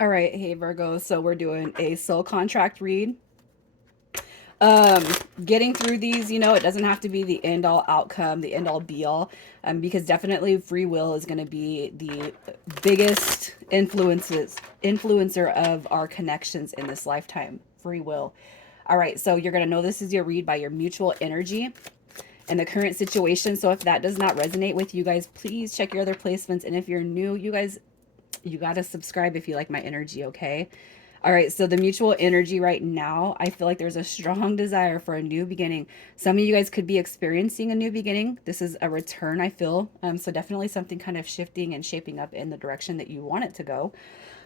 All right, hey Virgo. So we're doing a soul contract read. Um, Getting through these, it doesn't have to be the end all outcome, the end all be all, because definitely free will is going to be the biggest influencer of our connections in this lifetime. Free will. All right, so you're going to know this is your read by your mutual energy and the current situation. So if that does not resonate with you guys, please check your other placements. And if you're new, you guys, you got to subscribe if you like my energy, okay? All right, so the mutual energy right now, I feel like there's a strong desire for a new beginning. Some of you guys could be experiencing a new beginning. This is a return, I feel. So definitely something kind of shifting and shaping up in the direction that you want it to go.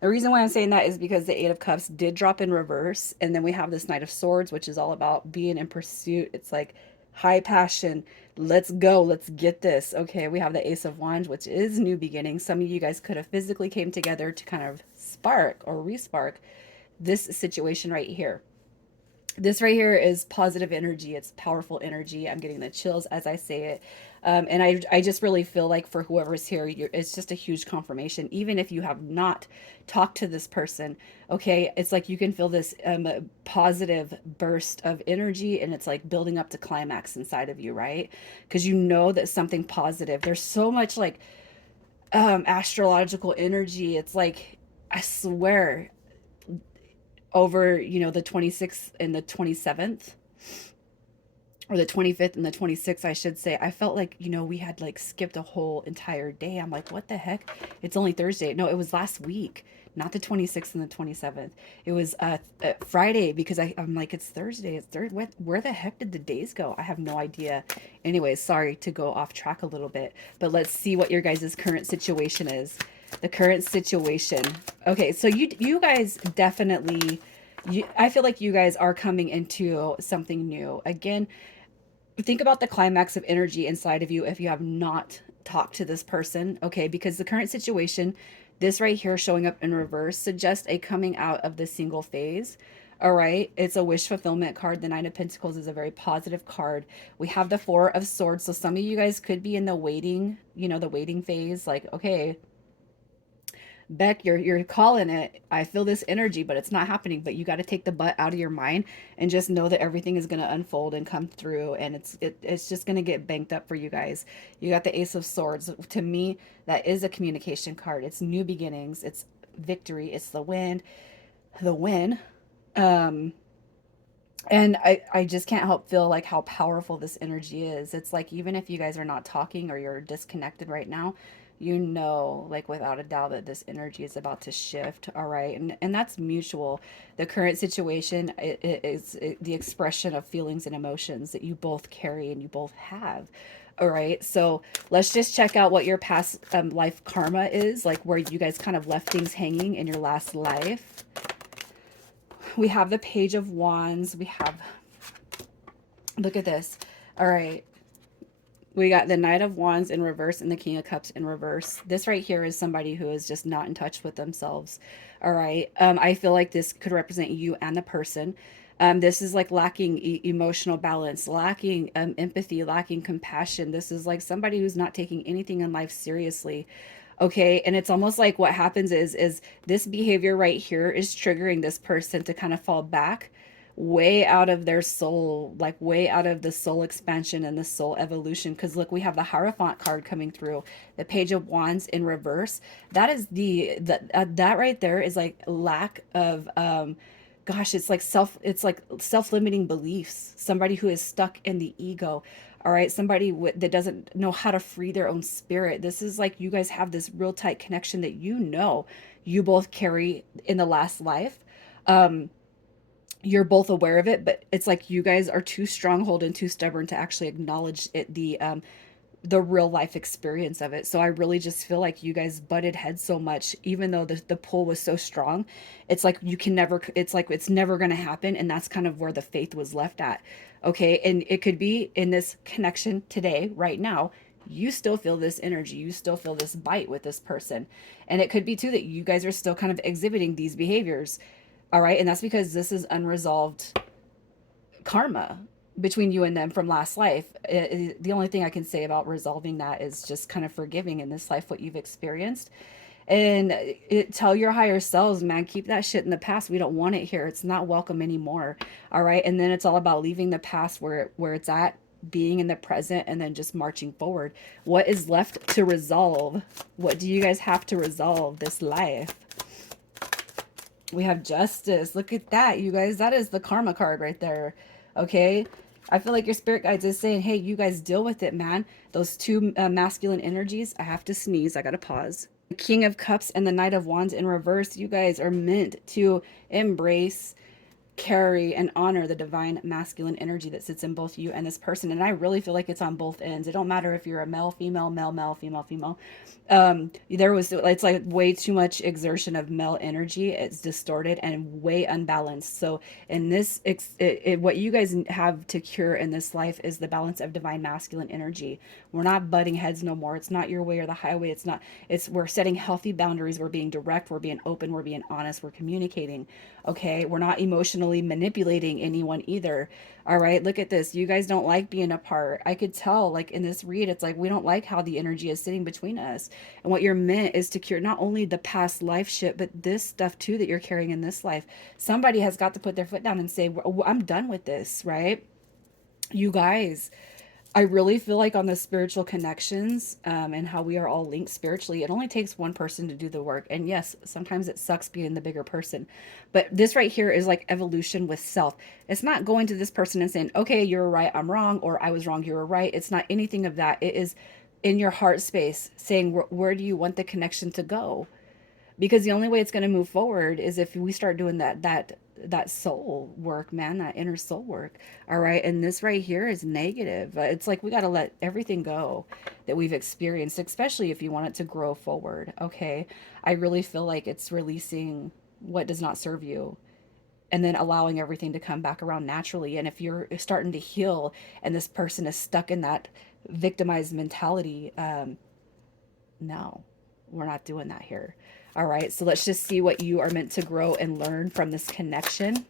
The reason why I'm saying that is because the Eight of Cups did drop in reverse, and then we have this Knight of Swords, which is all about being in pursuit. It's like high passion. Let's go. Let's get this. Okay, we have the Ace of Wands, which is new beginning. Some of you guys could have physically came together to kind of spark or respark this situation right here. This right here is positive energy. It's powerful energy. I'm getting the chills as I say it. And I just really feel like for whoever's here, it's just a huge confirmation. Even if you have not talked to this person, okay, it's like you can feel this positive burst of energy and it's like building up to climax inside of you, right? Because you know that something positive, there's so much like astrological energy. It's like, I swear, over, the 26th and the 27th, or the 25th and the 26th, I should say, I felt like, we had like skipped a whole entire day. I'm like, what the heck? It's only Thursday. No, it was last week, not the 26th and the 27th. It was Friday, because I'm like, it's Thursday. It's third. Where the heck did the days go? I have no idea. Anyways, sorry to go off track a little bit, but let's see what your guys' current situation is. The current situation. Okay, so you guys definitely, I feel like you guys are coming into something new. Again, think about the climax of energy inside of you if you have not talked to this person, okay? Because the current situation, this right here showing up in reverse, suggests a coming out of the single phase. All right, it's a wish fulfillment card. The Nine of Pentacles is a very positive card. We have the Four of Swords. So some of you guys could be in the waiting, the waiting phase. Like, okay, Beck, you're calling it. I feel this energy, but it's not happening. But you got to take the butt out of your mind and just know that everything is going to unfold and come through, and it's just going to get banked up for you guys. You got the Ace of Swords. To me, that is a communication card. It's new beginnings. It's victory. It's the wind, the win. Um, and I just can't help feel like how powerful this energy is. It's like even if you guys are not talking or you're disconnected right now, like without a doubt that this energy is about to shift. All right. And that's mutual. The current situation the expression of feelings and emotions that you both carry and you both have. All right. So let's just check out what your past life karma is, like where you guys kind of left things hanging in your last life. We have the Page of Wands. We have, look at this. All right. We got the Knight of Wands in reverse and the King of Cups in reverse. This right here is somebody who is just not in touch with themselves. All right. I feel like this could represent you and the person. This is like lacking emotional balance, lacking empathy, lacking compassion. This is like somebody who's not taking anything in life seriously. Okay, and it's almost like what happens is this behavior right here is triggering this person to kind of fall back way out of their soul, like way out of the soul expansion and the soul evolution. Because look, we have the Hierophant card coming through, the Page of Wands in reverse. That is that right there is like lack of gosh, it's like self-limiting beliefs. Somebody who is stuck in the ego. All right, somebody that doesn't know how to free their own spirit. This is like you guys have this real tight connection that you both carry in the last life. Um, you're both aware of it, but it's like you guys are too stronghold and too stubborn to actually acknowledge it, the real life experience of it. So I really just feel like you guys butted heads so much, even though the pull was so strong. It's like you can never, it's like it's never going to happen. And that's kind of where the faith was left at. Okay. And it could be in this connection today, right now, you still feel this energy. You still feel this bite with this person. And it could be too that you guys are still kind of exhibiting these behaviors. All right. And that's because this is unresolved karma between you and them from last life. The only thing I can say about resolving that is just kind of forgiving in this life what you've experienced. And tell your higher selves, man, keep that shit in the past. We don't want it here. It's not welcome anymore. All right. And then it's all about leaving the past where it's at, being in the present, and then just marching forward. What is left to resolve? What do you guys have to resolve this life? We have justice. Look at that, you guys. That is the karma card right there. Okay. I feel like your spirit guides is saying, hey, you guys deal with it, man. Those two masculine energies. I have to sneeze. I got to pause. The King of Cups and the Knight of Wands in reverse. You guys are meant to embrace, carry, and honor the divine masculine energy that sits in both you and this person. And I really feel like it's on both ends. It don't matter if you're a male, female, male, male, female, female. There was, it's like way too much exertion of male energy. It's distorted and way unbalanced. So in this what you guys have to cure in this life is the balance of divine masculine energy. We're not butting heads no more. It's not your way or the highway. It's not, it's, we're setting healthy boundaries. We're being direct, we're being open, we're being honest, we're communicating. Okay, we're not emotionally manipulating anyone either. All right, look at this. You guys don't like being apart. I could tell, like in this read, it's like we don't like how the energy is sitting between us. And what you're meant is to cure not only the past life shit, but this stuff too that you're carrying in this life. Somebody has got to put their foot down and say, I'm done with this, right? You guys, I really feel like on the spiritual connections and how we are all linked spiritually, it only takes one person to do the work. And yes, sometimes it sucks being the bigger person. But this right here is like evolution with self. It's not going to this person and saying, okay, you're right, I'm wrong, or I was wrong, you were right. It's not anything of that. It is in your heart space saying, where do you want the connection to go? Because the only way it's going to move forward is if we start doing that soul work, man, that inner soul work. All right, and this right here is negative. It's like we got to let everything go that we've experienced, especially if you want it to grow forward. Okay, I really feel like it's releasing what does not serve you, and then allowing everything to come back around naturally. And if you're starting to heal and this person is stuck in that victimized mentality, no, we're not doing that here. All right, so let's just see what you are meant to grow and learn from this connection.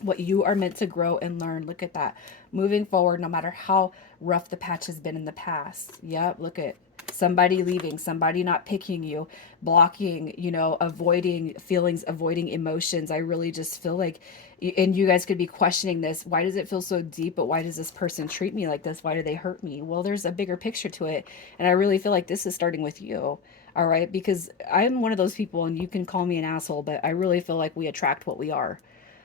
What you are meant to grow and learn. Look at that. Moving forward, no matter how rough the patch has been in the past. Yep, look at somebody leaving, somebody not picking you, blocking, avoiding feelings, avoiding emotions. I really just feel like, and you guys could be questioning this. Why does it feel so deep? But why does this person treat me like this? Why do they hurt me? Well, there's a bigger picture to it. And I really feel like this is starting with you. All right. Because I'm one of those people, and you can call me an asshole, but I really feel like we attract what we are.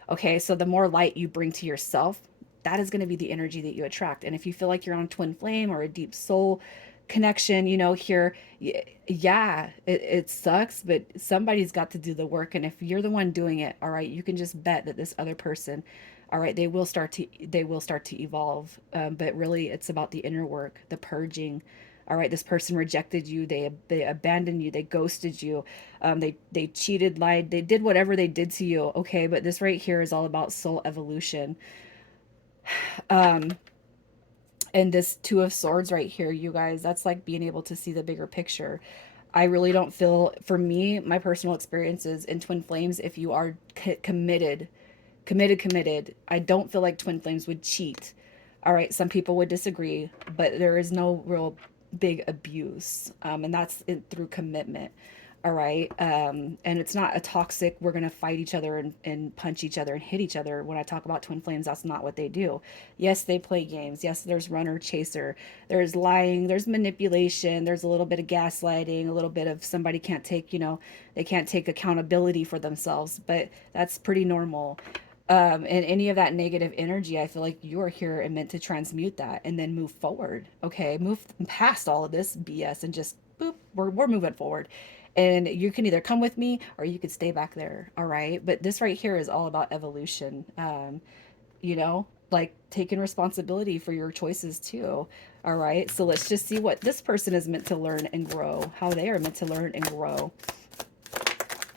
Okay, so the more light you bring to yourself, that is going to be the energy that you attract. And if you feel like you're on a twin flame or a deep soul connection, here, yeah, it sucks, but somebody's got to do the work. And if you're the one doing it, all right, you can just bet that this other person, all right, they will start to evolve. But really, it's about the inner work, the purging. All right, this person rejected you, they abandoned you, they ghosted you, they cheated, lied, they did whatever they did to you. Okay, but this right here is all about soul evolution. um and this two of swords right here, you guys, that's like being able to see the bigger picture. I really don't feel, for me, my personal experiences in twin flames, if you are committed, I don't feel like twin flames would cheat. All right, some people would disagree, but there is no real big abuse, and that's through commitment. All right, and it's not a toxic, we're gonna fight each other and punch each other and hit each other. When I talk about twin flames, that's not what they do. Yes, they play games. Yes, there's runner chaser, there's lying, there's manipulation, there's a little bit of gaslighting, a little bit of somebody can't take, they can't take accountability for themselves, but that's pretty normal. And any of that negative energy, I feel like you're here and meant to transmute that and then move forward. Okay, move past all of this BS and just boop, we're moving forward. And you can either come with me or you could stay back there. All right, but this right here is all about evolution. Like taking responsibility for your choices too. All right, so let's just see what this person is meant to learn and grow, how they are meant to learn and grow.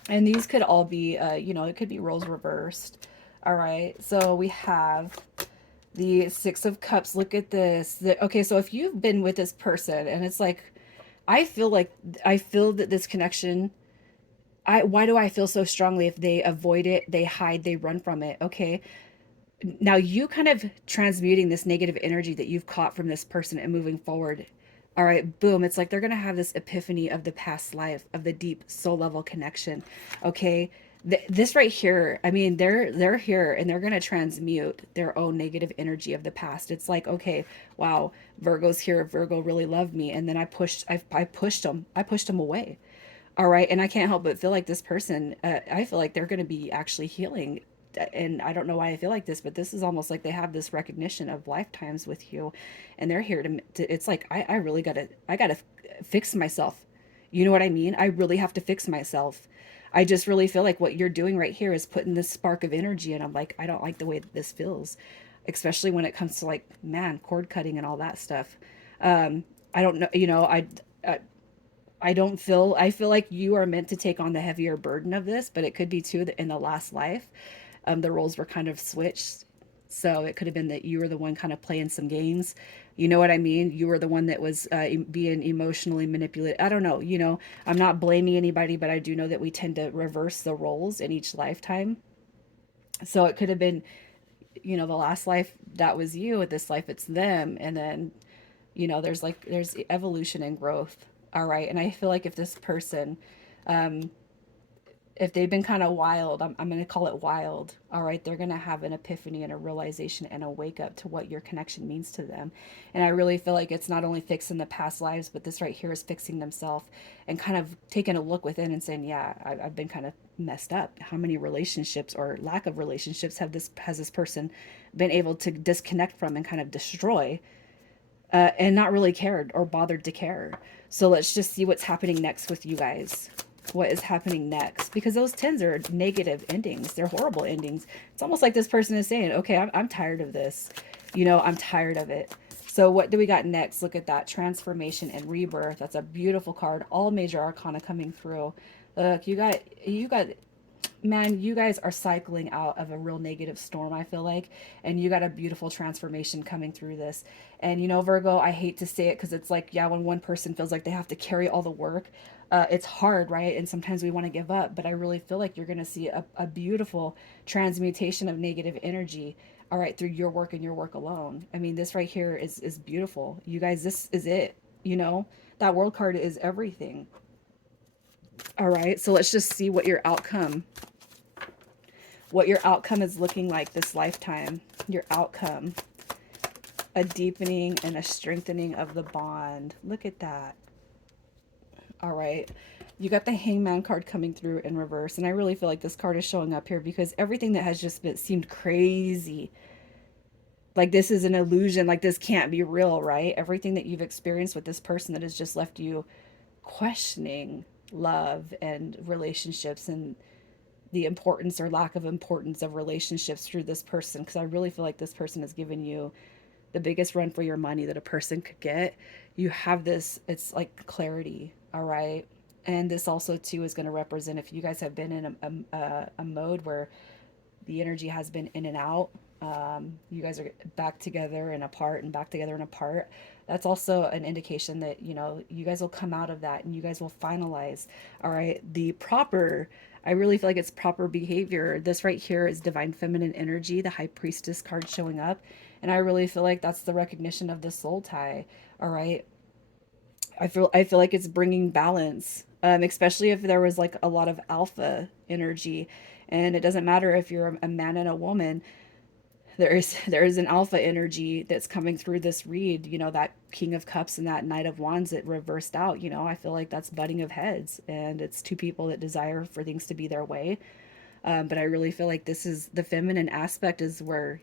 And these could all be, it could be roles reversed. All right, so we have the Six of Cups. Look at this. Okay, so if you've been with this person and it's like, I feel that this connection, why do I feel so strongly if they avoid it, they hide, they run from it? Okay, now you kind of transmuting this negative energy that you've caught from this person and moving forward. All right, boom. It's like they're going to have this epiphany of the past life, of the deep soul level connection. Okay. This right here, I mean, they're here and they're going to transmute their own negative energy of the past. It's like, okay, wow, Virgo's here. Virgo really loved me, and then I pushed them away. All right, and I can't help but feel like this person. I feel like they're going to be actually healing, and I don't know why I feel like this, but this is almost like they have this recognition of lifetimes with you, and they're here to it's like I really gotta fix myself. You know what I mean? I really have to fix myself. I just really feel like what you're doing right here is putting this spark of energy, and I'm like, I don't like the way that this feels, especially when it comes to like, man, cord cutting and all that stuff. I don't know, I I don't feel I feel like you are meant to take on the heavier burden of this, but it could be too that in the last life, the roles were kind of switched. So it could have been that you were the one kind of playing some games. You know what I mean? You were the one that was being emotionally manipulated. I don't know. I'm not blaming anybody, but I do know that we tend to reverse the roles in each lifetime. So it could have been, the last life that was you, at this life it's them, and then there's evolution and growth. All right, and I feel like if this person, if they've been kind of wild, I'm going to call it wild. All right, they're going to have an epiphany and a realization and a wake up to what your connection means to them. And I really feel like it's not only fixing the past lives, but this right here is fixing themselves and kind of taking a look within and saying, yeah, I've been kind of messed up. How many relationships or lack of relationships has this person been able to disconnect from and kind of destroy, and not really cared or bothered to care. So let's just see what's happening next with you guys. What is happening next? Because those tens are negative endings. They're horrible endings. It's almost like this person is saying, okay, I'm tired of this. I'm tired of it. So what do we got next? Look at that. Transformation and rebirth. That's a beautiful card. All major arcana coming through. Look, you got man, you guys are cycling out of a real negative storm, I feel like, and you got a beautiful transformation coming through this. And Virgo, I hate to say it because it's like, yeah, when one person feels like they have to carry all the work, it's hard, right? And sometimes we want to give up, but I really feel like you're going to see a beautiful transmutation of negative energy, all right, through your work and your work alone. I mean, this right here is beautiful. You guys, this is it. That world card is everything. All right, so let's just see what your outcome is looking like this lifetime. Your outcome, a deepening and a strengthening of the bond. Look at that. All right. You got the Hangman card coming through in reverse, and I really feel like this card is showing up here because everything that has just been seemed crazy, like this is an illusion, like this can't be real, right? Everything that you've experienced with this person that has just left you questioning love and relationships and the importance or lack of importance of relationships through this person, because I really feel like this person has given you the biggest run for your money that a person could get. You have this, it's like clarity, all right? And this also too is going to represent if you guys have been in a mode where the energy has been in and out. You guys are back together and apart and back together and apart. That's also an indication that, you guys will come out of that and you guys will finalize. All right. I really feel like it's proper behavior. This right here is divine feminine energy, the high priestess card showing up. And I really feel like that's the recognition of the soul tie. All right. I feel like it's bringing balance, especially if there was like a lot of alpha energy, and it doesn't matter if you're a man and a woman. There is an alpha energy that's coming through this read. That King of Cups and that Knight of Wands that reversed out. I feel like that's butting of heads, and it's two people that desire for things to be their way. But I really feel like this is the feminine aspect is where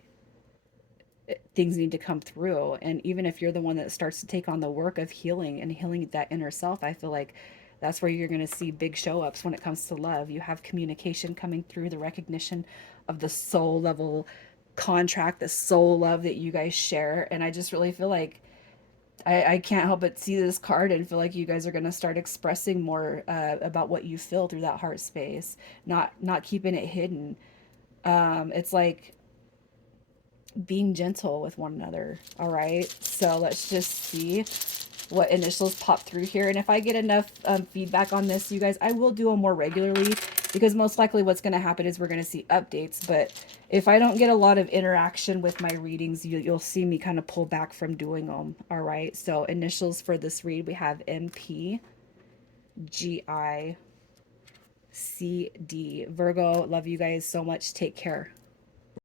things need to come through. And even if you're the one that starts to take on the work of healing and healing that inner self, I feel like that's where you're going to see big show ups when it comes to love. You have communication coming through, the recognition of the soul level contract, the soul love that you guys share. And I just really feel like I can't help but see this card and feel like you guys are going to start expressing more about what you feel through that heart space, not keeping it hidden. It's like being gentle with one another. All right. So let's just see what initials pop through here. And if I get enough feedback on this, you guys, I will do them more regularly. because most likely what's going to happen is we're going to see updates. But if I don't get a lot of interaction with my readings, you'll see me kind of pull back from doing them. All right. So initials for this read, we have MP, GI, CD. Virgo, love you guys so much. Take care.